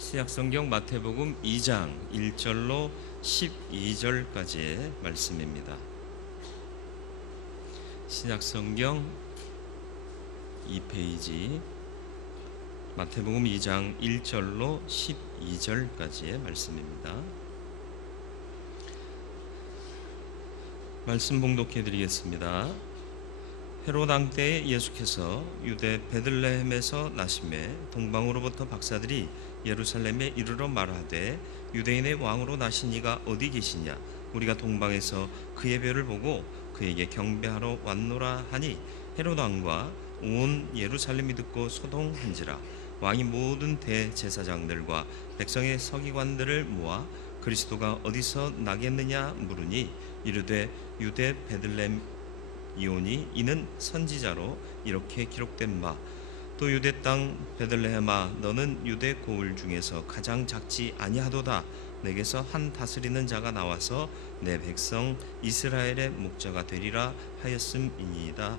신약성경 마태복음 2장 1절로 12절까지의 말씀입니다. 신약성경 2페이지 마태복음 2장 1절로 12절까지의 말씀입니다. 말씀 봉독해 드리겠습니다. 헤롯 왕 때에 예수께서 유대 베들레헴에서 나심에 동방으로부터 박사들이 예루살렘에 이르러 말하되 유대인의 왕으로 나신 이가 어디 계시냐? 우리가 동방에서 그의 별을 보고 그에게 경배하러 왔노라 하니 헤롯 왕과 온 예루살렘이 듣고 소동한지라. 왕이 모든 대제사장들과 백성의 서기관들을 모아 그리스도가 어디서 나겠느냐 물으니 이르되 유대 베들레헴 이오니 이는 선지자로 이렇게 기록된 바 또 유대 땅 베들레헴아 너는 유대 고을 중에서 가장 작지 아니하도다. 내게서 한 다스리는 자가 나와서 내 백성 이스라엘의 목자가 되리라 하였음이니이다.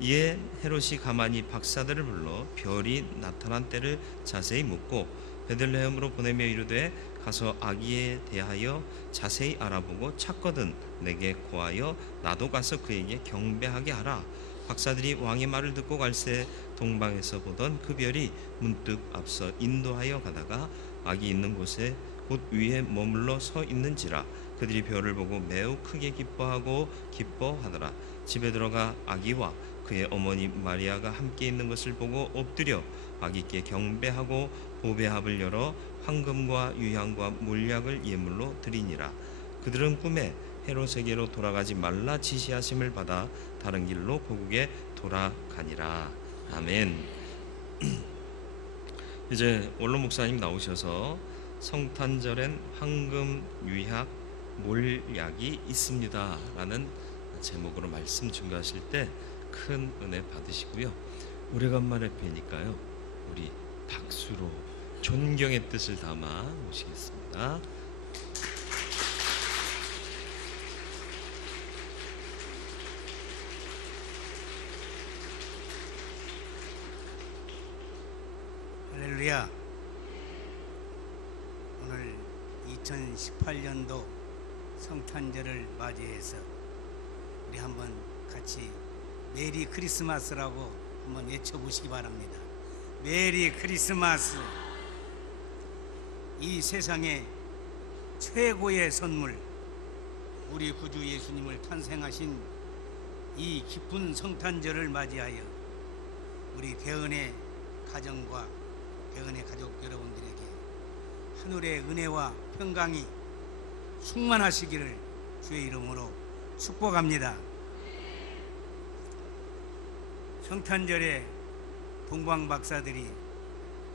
이에 헤롯이 가만히 박사들을 불러 별이 나타난 때를 자세히 묻고 베들레헴으로 보내며 이르되 가서 아기에 대하여 자세히 알아보고 찾거든 내게 고하여 나도 가서 그에게 경배하게 하라. 박사들이 왕의 말을 듣고 갈새 동방에서 보던 그 별이 문득 앞서 인도하여 가다가 아기 있는 곳에 곧 위에 머물러 서 있는지라. 그들이 별을 보고 매우 크게 기뻐하더라. 집에 들어가 아기와 그의 어머니 마리아가 함께 있는 것을 보고 엎드려 아기께 경배하고 보배합을 열어 황금과 유향과 몰약을 예물로 드리니라. 그들은 꿈에 헤롯에게로 돌아가지 말라 지시하심을 받아 다른 길로 고국에 돌아가니라. 아멘. 이제 원로 목사님 나오셔서 성탄절엔 황금, 유향, 몰약이 있습니다 라는 제목으로 말씀 증거하실 때 큰 은혜 받으시고요. 오래간만에 뵈니까요 우리 박수로 존경의 뜻을 담아 모시겠습니다. 할렐루야. 오늘 2018년도 성탄절을 맞이해서 우리 한번 같이 메리 크리스마스라고 한번 외쳐보시기 바랍니다. 메리 크리스마스. 이 세상의 최고의 선물, 우리 구주 예수님을 탄생하신 이 기쁜 성탄절을 맞이하여 우리 대은의 가정과 대은의 가족 여러분들에게 하늘의 은혜와 평강이 충만하시기를 주의 이름으로 축복합니다. 성탄절에 동방 박사들이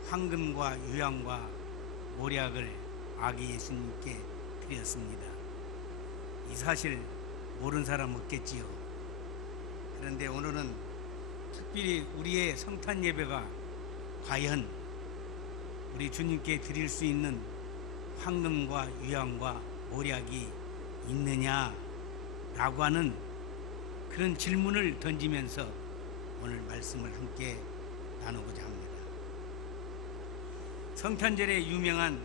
황금과 유향과 몰약을 아기 예수님께 드렸습니다. 이 사실 모르는 사람 없겠지요. 그런데 오늘은 특별히 우리의 성탄 예배가 과연 우리 주님께 드릴 수 있는 황금과 유향과 몰약이 있느냐라고 하는 그런 질문을 던지면서 오늘 말씀을 함께 나누고자 합니다. 성탄절에 유명한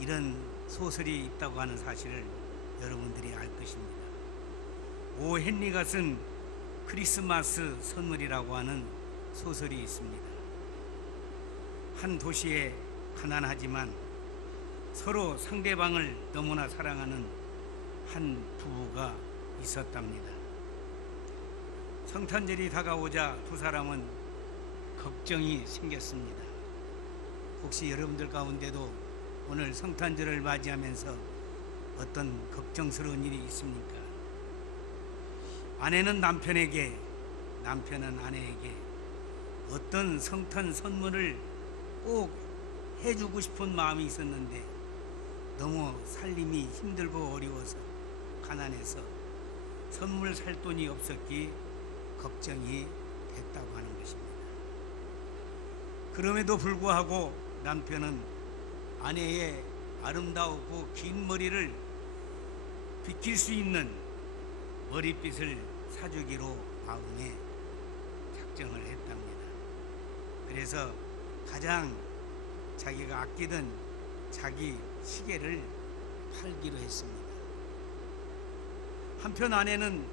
이런 소설이 있다고 하는 사실을 여러분들이 알 것입니다. 오 헨리가 쓴 크리스마스 선물이라고 하는 소설이 있습니다. 한 도시에 가난하지만 서로 상대방을 너무나 사랑하는 한 부부가 있었답니다. 성탄절이 다가오자 두 사람은 걱정이 생겼습니다. 혹시 여러분들 가운데도 오늘 성탄절을 맞이하면서 어떤 걱정스러운 일이 있습니까? 아내는 남편에게, 남편은 아내에게 어떤 성탄 선물을 꼭 해주고 싶은 마음이 있었는데 너무 살림이 힘들고 어려워서 가난해서 선물 살 돈이 없었기 걱정이 됐다고 하는 것입니다. 그럼에도 불구하고 남편은 아내의 아름다우고 긴 머리를 비킬 수 있는 머리빗을 사주기로 마음에 작정을 했답니다. 그래서 가장 자기가 아끼던 자기 시계를 팔기로 했습니다. 한편 아내는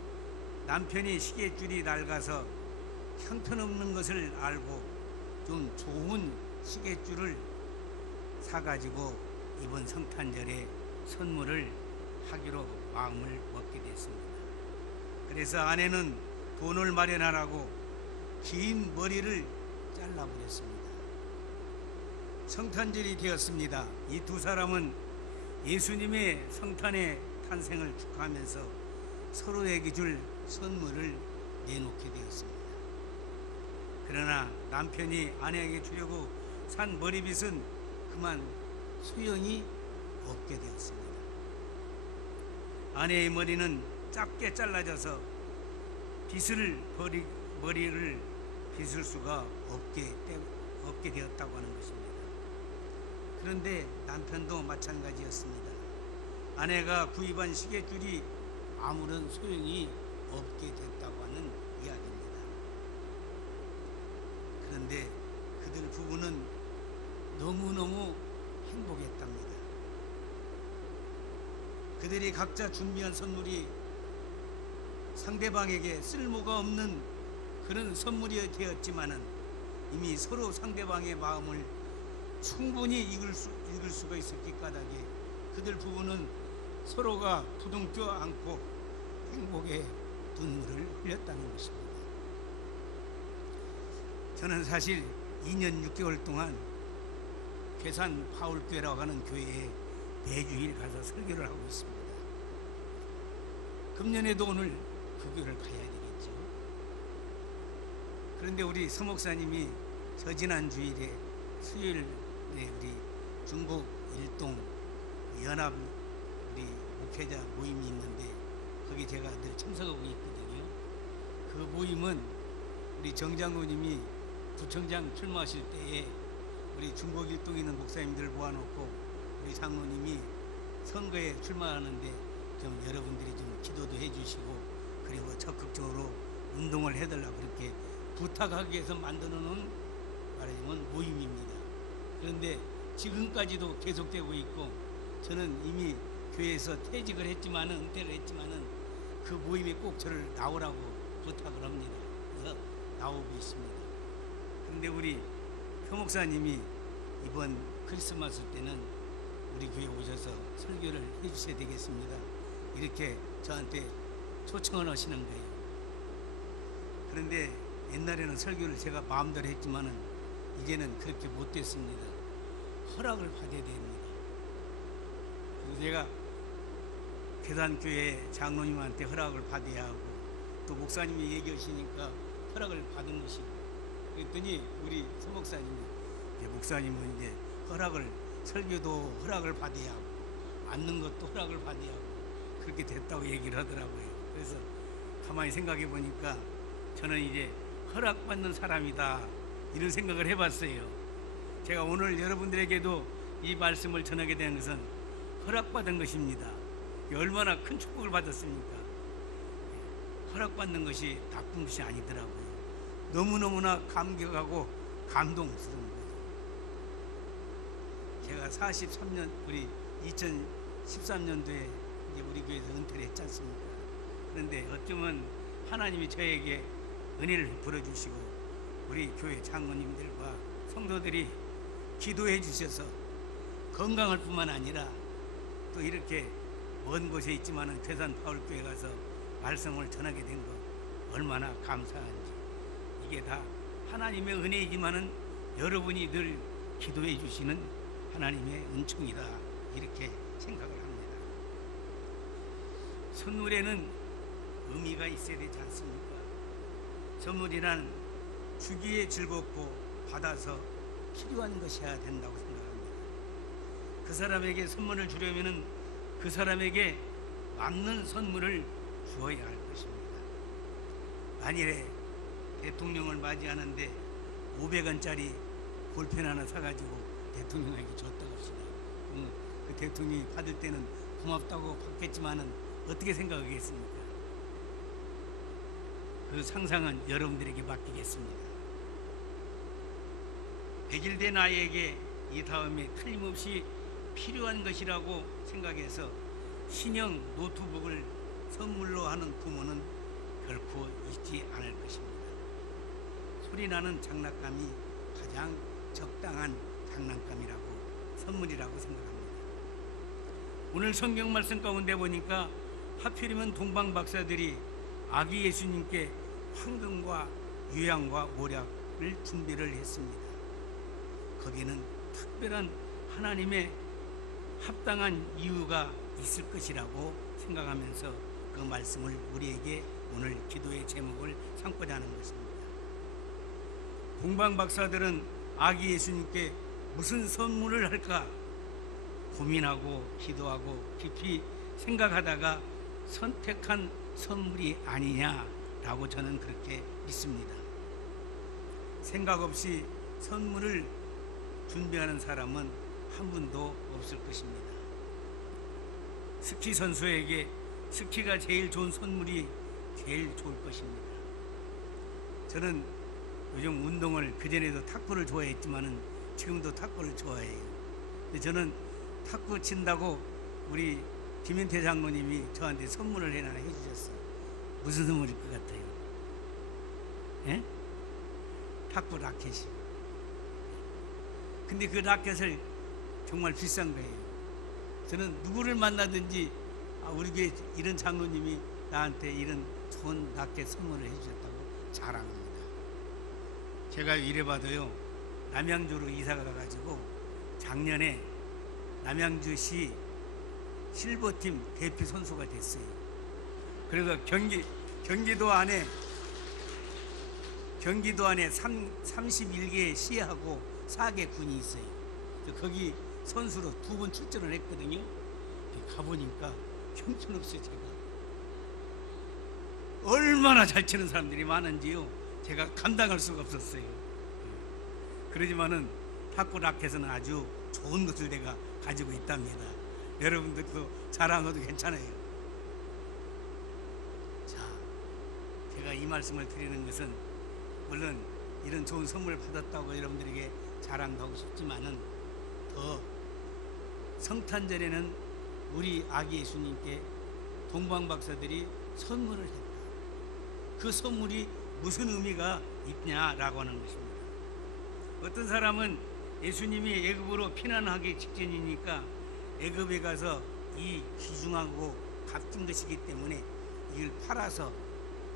남편이 시계줄이 낡아서 형편없는 것을 알고 좀 좋은 시계줄을 사가지고 이번 성탄절에 선물을 하기로 마음을 먹게 됐습니다. 그래서 아내는 돈을 마련하라고 긴 머리를 잘라버렸습니다. 성탄절이 되었습니다. 이 두 사람은 예수님의 성탄의 탄생을 축하하면서 서로에게 줄 선물을 내놓게 되었습니다. 그러나 남편이 아내에게 주려고 산 머리빗은 그만 소용이 없게 되었습니다. 아내의 머리는 짧게 잘라져서 머리를 빗을 수가 없게 되었다고 하는 것입니다. 그런데 남편도 마찬가지였습니다. 아내가 구입한 시계줄이 아무런 소용이 없게 됐다고 하는 이야기입니다. 그런데 그들 부부는 너무너무 행복했답니다. 그들이 각자 준비한 선물이 상대방에게 쓸모가 없는 그런 선물이 되었지만은 이미 서로 상대방의 마음을 충분히 읽을 수가 있었기 까닭에 그들 부부는 서로가 부둥켜 안고 행복의 눈물을 흘렸다는 것입니다. 저는 사실 2년 6개월 동안 괴산 바울교회라고 하는 교회에 매주일 가서 설교를 하고 있습니다. 금년에도 오늘 그 교회를 가야 되겠죠. 그런데 우리 서목사님이 저지난 주일에 수요일에 우리 중국 일동 연합 우리 목회자 모임이 있는데 거기 제가 늘 참석하고 있거든요. 그 모임은 우리 정 장로님이 부청장 출마하실 때에 우리 중국 일동에 있는 목사님들을 모아놓고 우리 장로님이 선거에 출마하는데 좀 여러분들이 좀 기도도 해주시고 그리고 적극적으로 운동을 해달라고 그렇게 부탁하기 위해서 만들어 놓은 말하자면 모임입니다. 그런데 지금까지도 계속되고 있고 저는 이미 교회에서 퇴직을 했지만은 은퇴를 했지만은 그 모임에 꼭 저를 나오라고 부탁을 합니다. 그래서 나오고 있습니다. 그런데 우리 표 목사님이 이번 크리스마스 때는 우리 교회 오셔서 설교를 해주셔야 되겠습니다. 이렇게 저한테 초청을 하시는 거예요. 그런데 옛날에는 설교를 제가 마음대로 했지만은 이제는 그렇게 못 됐습니다. 허락을 받아야 됩니다. 그래서 제가 계산교회 장로님한테 허락을 받아야 하고 또 목사님이 얘기하시니까 허락을 받은 것이고 그랬더니 우리 서목사님이 목사님은 이제 설교도 허락을 받아야 하고 앉는 것도 허락을 받아야 하고 그렇게 됐다고 얘기를 하더라고요. 그래서 가만히 생각해 보니까 저는 이제 허락받는 사람이다 이런 생각을 해봤어요. 제가 오늘 여러분들에게도 이 말씀을 전하게 된 것은 허락받은 것입니다. 얼마나 큰 축복을 받았습니까? 허락받는 것이 나쁜 것이 아니더라고요. 너무너무나 감격하고 감동스러운 거예요. 제가 43년 우리 2013년도에 이제 우리 교회에서 은퇴를 했지 않습니까? 그런데 어쩌면 하나님이 저에게 은혜를 부어주시고 우리 교회 장로님들과 성도들이 기도해 주셔서 건강할 뿐만 아니라 또 이렇게 먼 곳에 있지만은 괴산 바울교회 가서 말씀을 전하게 된 것 얼마나 감사한지 이게 다 하나님의 은혜이지만은 여러분이 늘 기도해 주시는 하나님의 은총이다 이렇게 생각을 합니다. 선물에는 의미가 있어야 되지 않습니까? 선물이란 주기에 즐겁고 받아서 필요한 것이어야 된다고 생각합니다. 그 사람에게 선물을 주려면은 그 사람에게 맞는 선물을 주어야 할 것입니다. 만일에 대통령을 맞이하는데 500원짜리 볼펜 하나 사가지고 대통령에게 줬다고 합시다. 그 대통령이 받을 때는 고맙다고 받겠지만은 어떻게 생각하겠습니까? 그 상상은 여러분들에게 맡기겠습니다. 100일 된 아이에게 이 다음에 틀림없이 필요한 것이라고 생각해서 신형 노트북을 선물로 하는 부모는 결코 있지 않을 것입니다. 소리나는 장난감이 가장 적당한 장난감이라고 선물이라고 생각합니다. 오늘 성경 말씀 가운데 보니까 하필이면 동방 박사들이 아기 예수님께 황금과 유향과 모략을 준비를 했습니다. 거기는 특별한 하나님의 합당한 이유가 있을 것이라고 생각하면서 그 말씀을 우리에게 오늘 기도의 제목을 삼고자 하는 것입니다. 동방 박사들은 아기 예수님께 무슨 선물을 할까 고민하고 기도하고 깊이 생각하다가 선택한 선물이 아니냐라고 저는 그렇게 믿습니다. 생각 없이 선물을 준비하는 사람은 한 분도 없을 것입니다. 스키 선수에게 스키가 제일 좋은 선물이 제일 좋을 것입니다. 저는 요즘 운동을 그전에도 탁구를 좋아했지만은 지금도 탁구를 좋아해요. 근데 저는 탁구 친다고 우리 김현태 장로님이 저한테 선물을 해주셨어요. 무슨 선물일 것 같아요? 예? 탁구 라켓이. 근데 그 라켓을 정말 비싼 거예요. 저는 누구를 만나든지 우리 교회 이런 장로님이 나한테 이런 좋은 라켓 선물을 해주셨다고 자랑합니다. 제가 이래봐도요, 남양주로 이사가 가가지고 작년에 남양주시 실버팀 대표 선수가 됐어요. 그래서 경기도 안에 31개 시하고 4개 군이 있어요. 거기 선수로 2번 출전을 했거든요. 가보니까 형편없어요. 제가 얼마나 잘 치는 사람들이 많은지요, 제가 감당할 수가 없었어요. 그러지만은 탁구 라켓은 아주 좋은 것을 내가 가지고 있답니다. 여러분들도 자랑해도 괜찮아요. 자, 제가 이 말씀을 드리는 것은 물론 이런 좋은 선물을 받았다고 여러분들에게 자랑도 하고 싶지만은 더 성탄절에는 우리 아기 예수님께 동방 박사들이 선물을 했다. 그 선물이 무슨 의미가 있냐라고 하는 것입니다. 어떤 사람은 예수님이 애굽으로 피난하기 직전이니까 애굽에 가서 이 귀중하고 값진 것이기 때문에 이걸 팔아서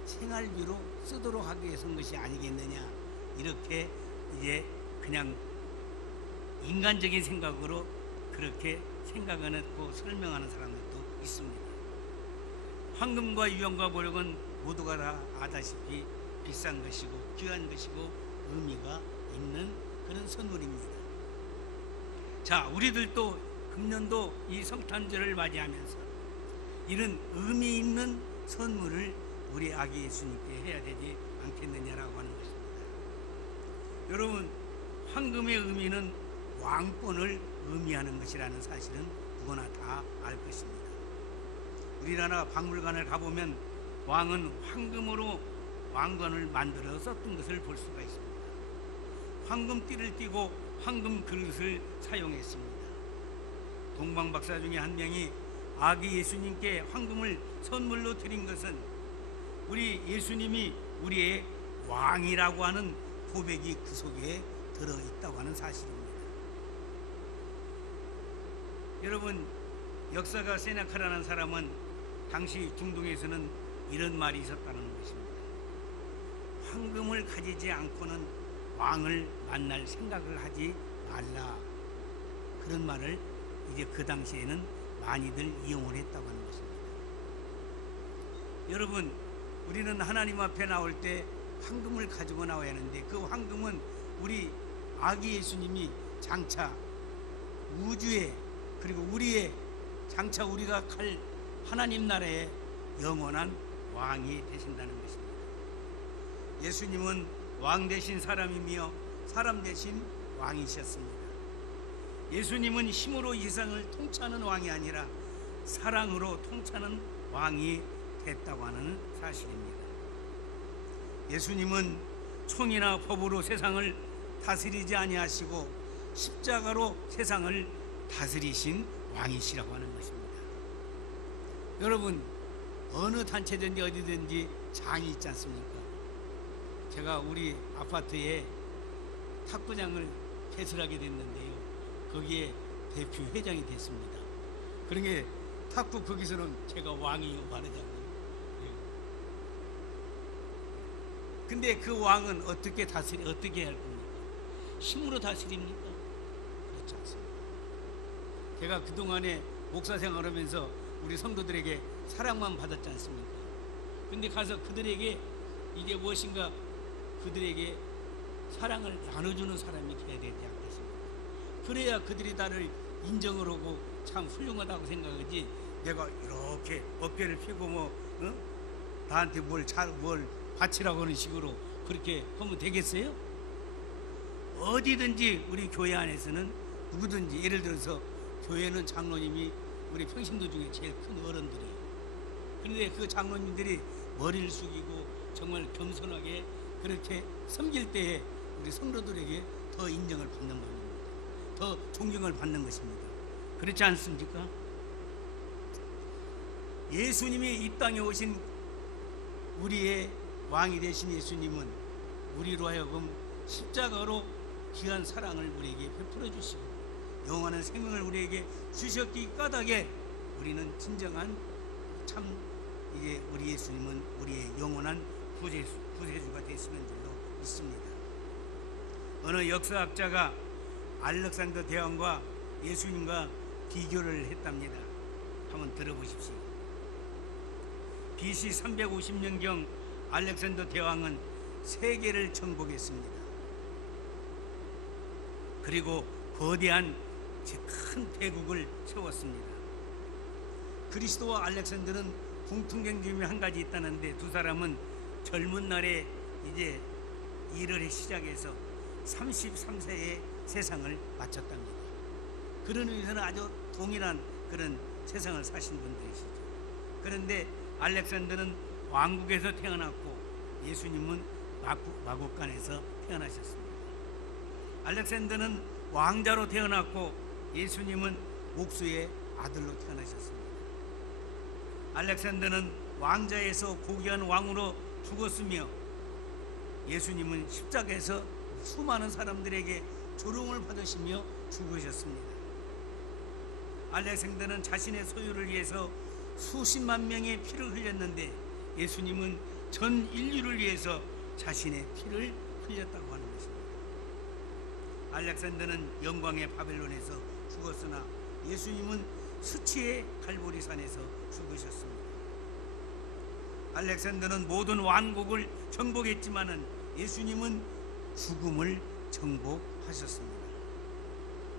생활비로 쓰도록 하기 위해서 한 것이 아니겠느냐, 이렇게 이제 그냥 인간적인 생각으로 그렇게 생각하고 설명하는 사람들도 있습니다. 황금과 유황과 보력은 모두가 다 아다시피 비싼 것이고 귀한 것이고 의미가 있는 그런 선물입니다. 자, 우리들도 금년도 이 성탄절을 맞이하면서 이런 의미 있는 선물을 우리 아기 예수님께 해야 되지 않겠느냐라고 하는 것입니다. 여러분, 황금의 의미는 왕권을 의미하는 것이라는 사실은 누구나 다 알 것입니다. 우리나라 박물관을 가보면 왕은 황금으로 왕관을 만들어 썼던 것을 볼 수가 있습니다. 황금띠를 띠고 황금 그릇을 사용했습니다. 동방 박사 중에 한 명이 아기 예수님께 황금을 선물로 드린 것은 우리 예수님이 우리의 왕이라고 하는 고백이 그 속에 들어있다고 하는 사실입니다. 여러분, 역사가 세나카라는 사람은 당시 중동에서는 이런 말이 있었다는 것입니다. 황금을 가지지 않고는 왕을 만날 생각을 하지 말라. 그런 말을 이제 그 당시에는 많이들 이용을 했다고 하는 것입니다. 여러분, 우리는 하나님 앞에 나올 때 황금을 가지고 나와야 하는데 그 황금은 우리 아기 예수님이 장차 우주에, 그리고 우리의 장차 우리가 갈 하나님 나라의 영원한 왕이 되신다는 것입니다. 예수님은 왕 대신 사람이며 사람 대신 왕이셨습니다. 예수님은 힘으로 이 세상을 통치하는 왕이 아니라 사랑으로 통치하는 왕이 됐다고 하는 사실입니다. 예수님은 총이나 법으로 세상을 다스리지 아니하시고 십자가로 세상을 다스리신 왕이시라고 하는 것입니다. 여러분, 어느 단체든지 어디든지 장이 있지 않습니까? 제가 우리 아파트에 탁구장을 개설하게 됐는데요, 거기에 대표 회장이 됐습니다. 그러게 탁구 거기서는 제가 왕이요 말하자면. 근데 그 왕은 어떻게 어떻게 할 겁니까? 힘으로 다스립니까? 그렇지 않습니다. 제가 그동안에 목사 생활하면서 우리 성도들에게 사랑만 받았지 않습니까? 근데 가서 그들에게 이게 무엇인가, 그들에게 사랑을 나눠주는 사람이 돼야 되지 않겠습니까? 그래야 그들이 나를 인정을 하고 참 훌륭하다고 생각하지, 내가 이렇게 어깨를 펴고 나한테 뭘 바치라고 하는 식으로 그렇게 하면 되겠어요? 어디든지 우리 교회 안에서는 누구든지, 예를 들어서 교회는 장로님이 우리 평신도 중에 제일 큰 어른들이에요. 그런데 그 장로님들이 머리를 숙이고 정말 겸손하게 그렇게 섬길 때에 우리 성도들에게 더 인정을 받는 겁니다. 더 존경을 받는 것입니다. 그렇지 않습니까? 예수님이 이 땅에 오신 우리의 왕이 되신 예수님은 우리로 하여금 십자가로 귀한 사랑을 우리에게 베풀어 주시고 영원한 생명을 우리에게 주셨기 까닭에 우리는 진정한 참 이제 우리 예수님은 우리의 영원한 구세주가 되시는 줄로 믿습니다. 어느 역사학자가 알렉산더 대왕과 예수님과 비교를 했답니다. 한번 들어보십시오. BC 350년경 알렉산더 대왕은 세계를 정복했습니다. 그리고 거대한 큰 대국을 세웠습니다. 그리스도와 알렉산더는 공통된 점이 한 가지 있다는데, 두 사람은 젊은 날에 이제 일을 시작해서 33세에 세상을 마쳤답니다. 그런 의미에서는 아주 동일한 그런 세상을 사신 분들이시죠. 그런데 알렉산더는 왕국에서 태어났고 예수님은 마국간에서 태어나셨습니다. 알렉산더는 왕자로 태어났고 예수님은 목수의 아들로 태어나셨습니다. 알렉산더는 왕자에서 고귀한 왕으로 죽었으며 예수님은 십자가에서 수많은 사람들에게 조롱을 받으시며 죽으셨습니다. 알렉산더는 자신의 소유를 위해서 수십만 명의 피를 흘렸는데 예수님은 전 인류를 위해서 자신의 피를 흘렸다고 하는 것입니다. 알렉산더는 영광의 바벨론에서 죽었으나 예수님은 수치의 갈보리산에서 죽으셨습니다. 알렉산더는 모든 왕국을 정복했지만은 예수님은 죽음을 정복하셨습니다.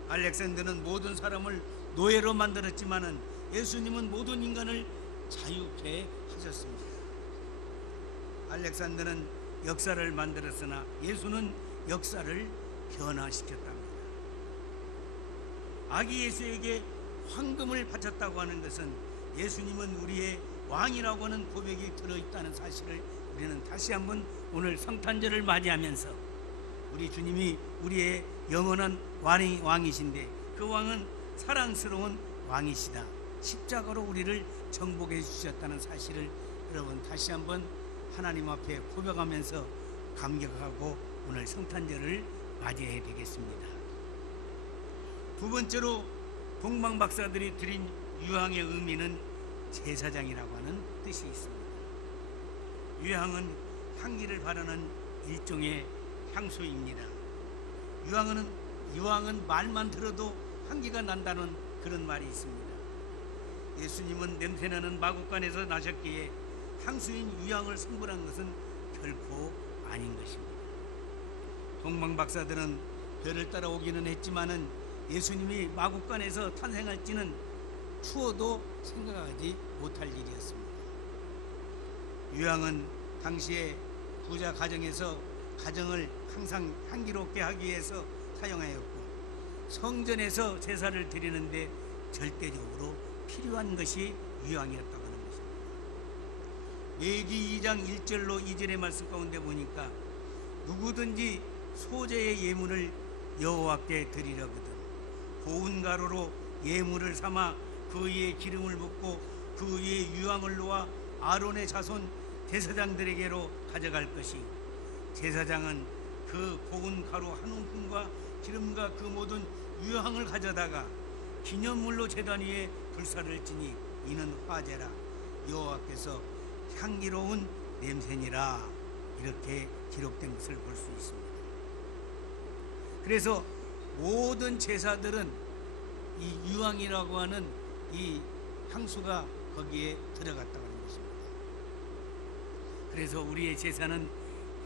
알렉산더는 모든 사람을 노예로 만들었지만은 예수님은 모든 인간을 자유케 하셨습니다. 알렉산더는 역사를 만들었으나 예수는 역사를 변화시켰답니다. 아기 예수에게 황금을 바쳤다고 하는 것은 예수님은 우리의 왕이라고 하는 고백이 들어있다는 사실을 우리는 다시 한번 오늘 성탄절을 맞이하면서, 우리 주님이 우리의 영원한 왕이신데 그 왕은 사랑스러운 왕이시다, 십자가로 우리를 정복해 주셨다는 사실을 여러분 다시 한번 하나님 앞에 고백하면서 감격하고 오늘 성탄절을 맞이해야 되겠습니다. 두 번째로 동방박사들이 드린 유향의 의미는 제사장이라고 하는 뜻이 있습니다. 유향은 향기를 바르는 일종의 향수입니다. 유황은 말만 들어도 향기가 난다는 그런 말이 있습니다. 예수님은 냄새나는 마국간에서 나셨기에 향수인 유향을 선물한 것은 결코 아닌 것입니다. 동방박사들은 별을 따라오기는 했지만은 예수님이 마국간에서 탄생할지는 추워도 생각하지 못할 일이었습니다. 유향은 당시에 부자 가정에서 가정을 항상 향기롭게 하기 위해서 사용하였고, 성전에서 제사를 드리는데 절대적으로 필요한 것이 유향이었다고 하는 것입니다. 레위기 2장 1절로 2절의 말씀 가운데 보니까 누구든지 소재의 예물을 여호와께 드리려거든. 고운 가루로 예물을 삼아 그 위에 기름을 붓고 그 위에 유황을 놓아 아론의 자손 제사장들에게로 가져갈 것이, 제사장은 그 고운 가루 한 움큼과 기름과 그 모든 유황을 가져다가 기념물로 제단 위에 불사를 지니 이는 화제라, 여호와께서 향기로운 냄새니라. 이렇게 기록된 것을 볼 수 있습니다. 그래서 모든 제사들은 이 유황이라고 하는 이 향수가 거기에 들어갔다고 하는 것입니다. 그래서 우리의 제사는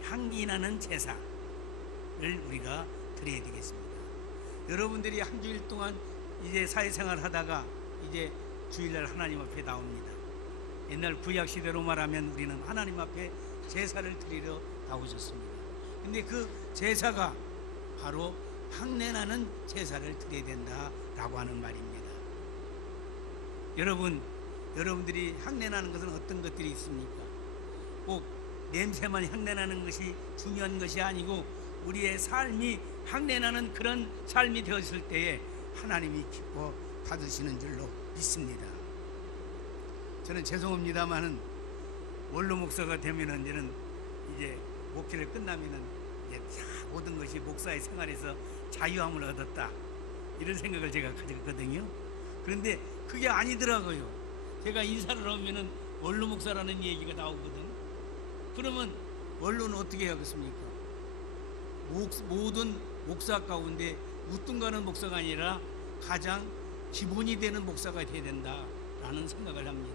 향기 나는 제사를 우리가 드려야 되겠습니다. 여러분들이 한 주일 동안 이제 사회생활 하다가 이제 주일날 하나님 앞에 나옵니다. 옛날 구약 시대로 말하면 우리는 하나님 앞에 제사를 드리러 나오셨습니다. 근데 그 제사가 바로 향내나는 제사를 드려야 된다라고 하는 말입니다. 여러분들이 향내나는 것은 어떤 것들이 있습니까? 꼭 냄새만 향내나는 것이 중요한 것이 아니고 우리의 삶이 향내나는 그런 삶이 되었을 때에 하나님이 기뻐 받으시는 줄로 믿습니다. 저는 죄송합니다만은 원로 목사가 되면은 이제 목회를 끝나면은 이제 모든 것이 목사의 생활에서 자유함을 얻었다, 이런 생각을 제가 가졌거든요. 그런데 그게 아니더라고요. 제가 인사를 하면은 원로 목사라는 얘기가 나오거든. 그러면 원로는 어떻게 하겠습니까? 모든 목사 가운데 우뚱가는 목사가 아니라 가장 기본이 되는 목사가 되어야 된다라는 생각을 합니다.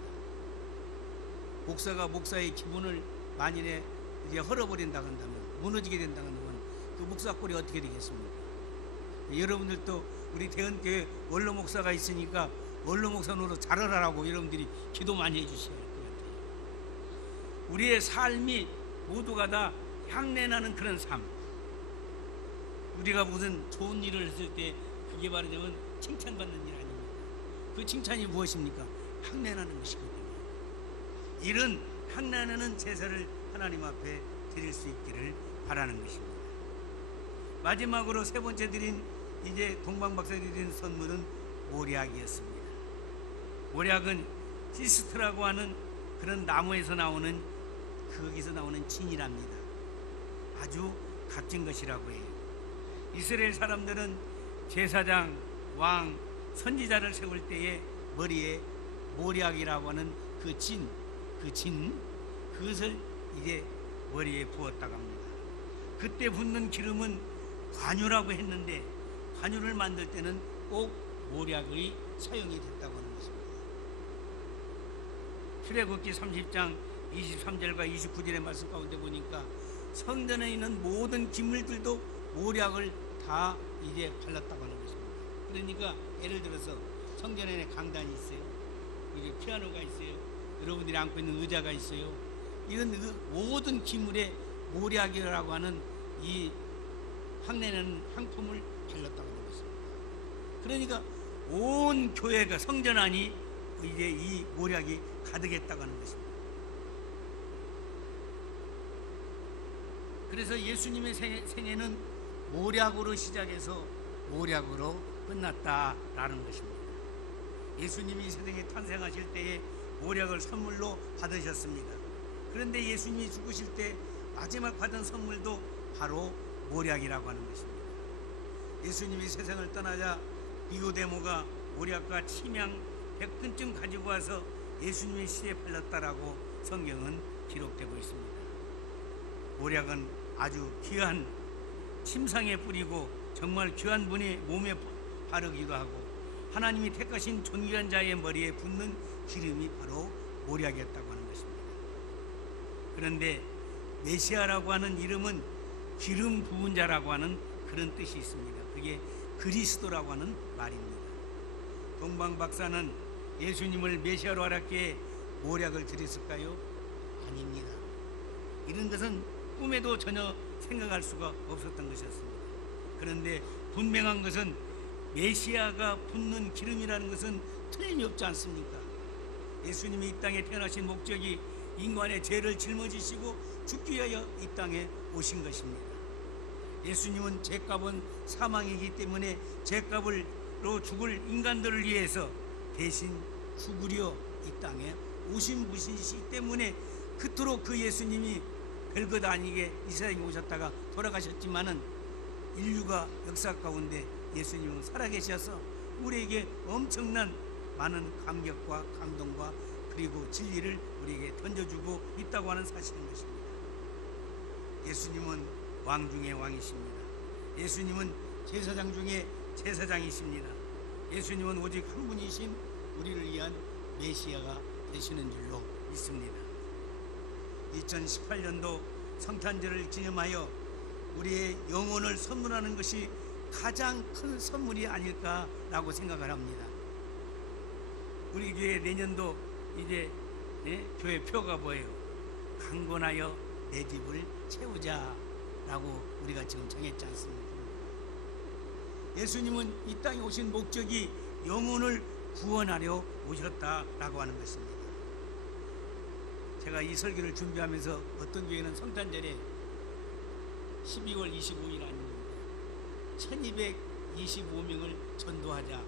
목사가 목사의 기본을 만일에 이제 헐어버린다 한다면, 무너지게 된다 한다면 그 목사 꼴이 어떻게 되겠습니까? 여러분들도 우리 대언교회 원로 목사가 있으니까 원로 목사 노릇 잘하라고 여러분들이 기도 많이 해주셔야 할 것 같아요. 우리의 삶이 모두가 다 향내나는 그런 삶. 우리가 무슨 좋은 일을 했을 때 그게 말하자면 칭찬받는 일 아닙니까? 그 칭찬이 무엇입니까? 향내나는 것이거든요. 이런 향내나는 제사를 하나님 앞에 드릴 수 있기를 바라는 것입니다. 마지막으로 세 번째 드린, 이제 동방박사들이 드린 선물은 모략이었습니다. 모략은 시스트라고 하는 그런 나무에서 나오는, 거기서 나오는 진이랍니다. 아주 값진 것이라고 해요. 이스라엘 사람들은 제사장, 왕, 선지자를 세울 때에 머리에 모략이라고 하는 그것을 이제 머리에 부었다고 합니다. 그때 붓는 기름은 관유라고 했는데 관유를 만들 때는 꼭 모략이 사용이 됐다고 하는 것입니다. 출애굽기 30장 23절과 29절의 말씀 가운데 보니까 성전에 있는 모든 기물들도 모략을 다 이제 발랐다고 하는 것입니다. 그러니까 예를 들어서 성전에 강단이 있어요. 이게 피아노가 있어요. 여러분들이 안고 있는 의자가 있어요. 이런 모든 기물에 모략이라고 하는 이 향내는 향품을 발랐다고 하는 것입니다. 그러니까 온 교회가, 성전 안이 이제 이 모략이 가득했다고 하는 것입니다. 그래서 예수님의 생애는 모략으로 시작해서 모략으로 끝났다라는 것입니다. 예수님이 세상에 탄생하실 때에 모략을 선물로 받으셨습니다. 그런데 예수님이 죽으실 때 마지막 받은 선물도 바로 모략이라고 하는 것입니다. 예수님이 세상을 떠나자 니고데모가 모략과 침향 100근쯤 가지고 와서 예수님의 시대에 팔렸다라고 성경은 기록되고 있습니다. 모략은 아주 귀한 침상에 뿌리고 정말 귀한 분의 몸에 바르기도 하고 하나님이 택하신 존귀한 자의 머리에 붓는 기름이 바로 모략이었다고 하는 것입니다. 그런데 메시아라고 하는 이름은 기름 부은 자라고 하는 그런 뜻이 있습니다. 그게 그리스도라고 하는 말입니다. 동방박사는 예수님을 메시아로 알았기에 모략을 드렸을까요? 아닙니다. 이런 것은 꿈에도 전혀 생각할 수가 없었던 것이었습니다. 그런데 분명한 것은 메시아가 붓는 기름이라는 것은 틀림이 없지 않습니까? 예수님이 이 땅에 태어나신 목적이 인간의 죄를 짊어지시고 죽기 위하여 이 땅에 오신 것입니다. 예수님은 죄값은 사망이기 때문에 죄값으로 죽을 인간들을 위해서 대신 죽으려 이 땅에 오신 분이시기 때문에 그토록 그 예수님이 별것 아니게 이 세상에 오셨다가 돌아가셨지만은 인류가 역사 가운데 예수님은 살아계셔서 우리에게 엄청난 많은 감격과 감동과 그리고 진리를 우리에게 던져주고 있다고 하는 사실인 것입니다. 예수님은 왕 중의 왕이십니다. 예수님은 제사장 중에 제사장이십니다. 예수님은 오직 한 분이신 우리를 위한 메시아가 되시는 줄로 믿습니다. 2018년도 성탄절을 기념하여 우리의 영혼을 선물하는 것이 가장 큰 선물이 아닐까라고 생각을 합니다. 우리 교회 내년도 이제 교회 표가 뭐예요? 강건하여 내 집을 채우자라고 우리가 지금 정했지 않습니까? 예수님은 이 땅에 오신 목적이 영혼을 구원하려 오셨다라고 하는 것입니다. 제가 이 설교를 준비하면서 어떤 교회는 성탄절에 12월 25일 아닙니까? 1225명을 전도하자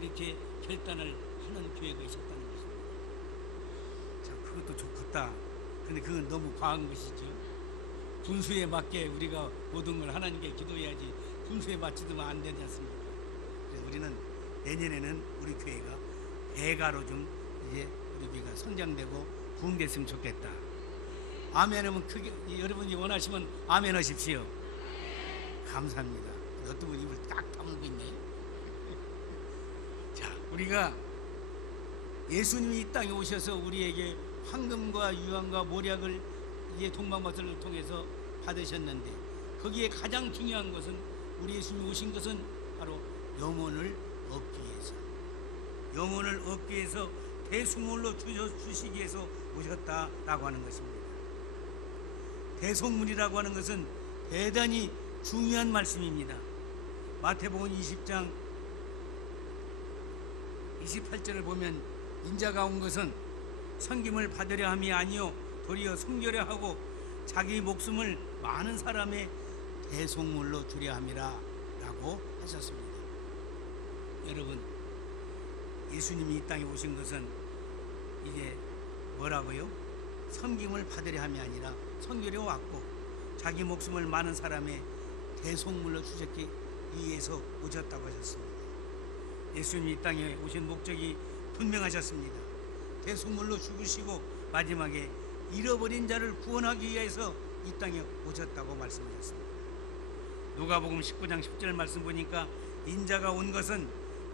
이렇게 결단을 하는 교회가 있었다는 것입니다. 자, 그것도 좋겠다. 근데 그건 너무 과한 것이죠. 분수에 맞게 우리가 모든 걸 하나님께 기도해야지 분수에 맞추면 안 되지 않습니까? 그래서 우리는 내년에는 우리 교회가 대가로 좀 이제 우리 교회가 성장되고 부흥됐으면 좋겠다. 아멘 하면 크게 여러분이 원하시면 아멘 하십시오. 감사합니다. 어떤 분이 입을 딱 다물고 있네. 자, 우리가 예수님이 이 땅에 오셔서 우리에게 황금과 유황과 모략을 이제 동방마술을 통해서 받으셨는데 거기에 가장 중요한 것은 우리 예수님이 오신 것은 바로 영혼을 얻기 위해서, 영혼을 얻기 위해서 대속물로 주시기 위해서 오셨다라고 하는 것입니다. 대속물이라고 하는 것은 대단히 중요한 말씀입니다. 마태복음 20장 28절을 보면 인자가 온 것은 섬김을 받으려 함이 아니요 도리어 섬기려 하고 자기 목숨을 많은 사람의 대속물로 주려 함이라 라고 하셨습니다. 여러분, 예수님이 이 땅에 오신 것은 이제 뭐라고요? 섬김을 받으려 함이 아니라 섬기려 왔고 자기 목숨을 많은 사람의 대속물로 주셨기 위해서 오셨다고 하셨습니다. 예수님이 이 땅에 오신 목적이 분명하셨습니다. 대속물로 죽으시고 마지막에 잃어버린 자를 구원하기 위해서 이 땅에 오셨다고 말씀하셨습니다. 누가복음 19장 10절 말씀 보니까 인자가 온 것은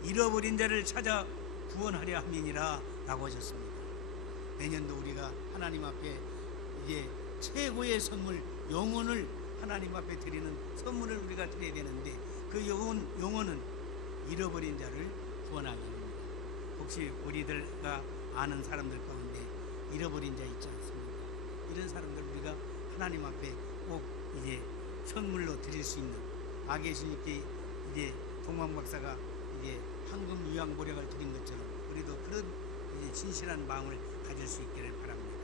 잃어버린 자를 찾아 구원하려 함이니라 라고 하셨습니다. 내년도 우리가 하나님 앞에 이제 최고의 선물 영혼을 하나님 앞에 드리는 선물을 우리가 드려야 되는데 그 영혼은 잃어버린 자를 구원하기 합니다. 혹시 우리들과 아는 사람들 가운데 잃어버린 자 있지 않습니까? 이런 사람들 우리가 하나님 앞에 꼭 이제 선물로 드릴 수 있는 아계수님께 이제 동방박사가 이제 황금 유황 모략을 드린 것처럼 우리도 그런 이제 진실한 마음을 가질 수 있기를 바랍니다.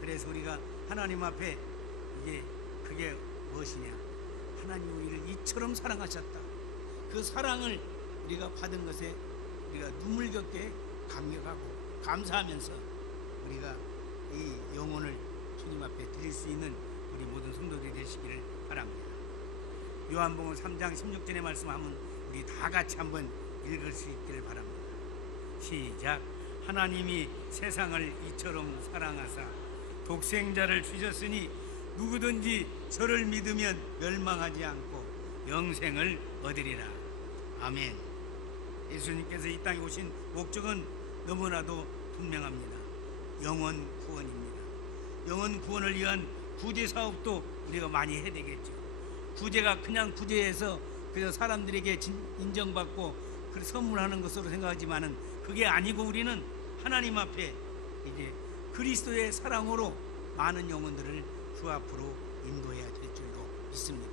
그래서 우리가 하나님 앞에 이제 그게 무엇이냐? 하나님 우리를 이처럼 사랑하셨다. 그 사랑을 우리가 받은 것에 우리가 눈물겹게 감격하고 감사하면서 우리가 이 영혼을 주님 앞에 드릴 수 있는 우리 모든 성도들이 되시기를 바랍니다. 요한복음 3장 16절의 말씀하면 우리 다 같이 한번 읽을 수 있기를 바랍니다. 시작. 하나님이 세상을 이처럼 사랑하사 독생자를 주셨으니 누구든지 저를 믿으면 멸망하지 않고 영생을 얻으리라. 아멘. 예수님께서 이 땅에 오신 목적은 너무나도 분명합니다. 영혼 구원입니다. 영혼 구원을 위한 구제 사업도 우리가 많이 해야 되겠죠. 구제가 그냥 구제해서 그래서 사람들에게 인정받고 그 선물하는 것으로 생각하지만은 그게 아니고 우리는 하나님 앞에 이제 그리스도의 사랑으로 많은 영혼들을 주 앞으로 인도해야 될 줄로 믿습니다.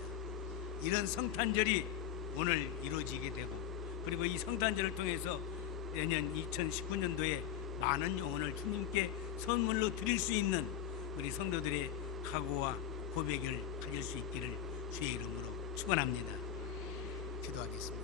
이런 성탄절이 오늘 이루어지게 되고 그리고 이 성탄절을 통해서 내년 2019년도에 많은 영혼을 주님께 선물로 드릴 수 있는 우리 성도들의 각오와 고백을 가질 수 있기를 주의 이름으로 축원합니다. 기도하겠습니다.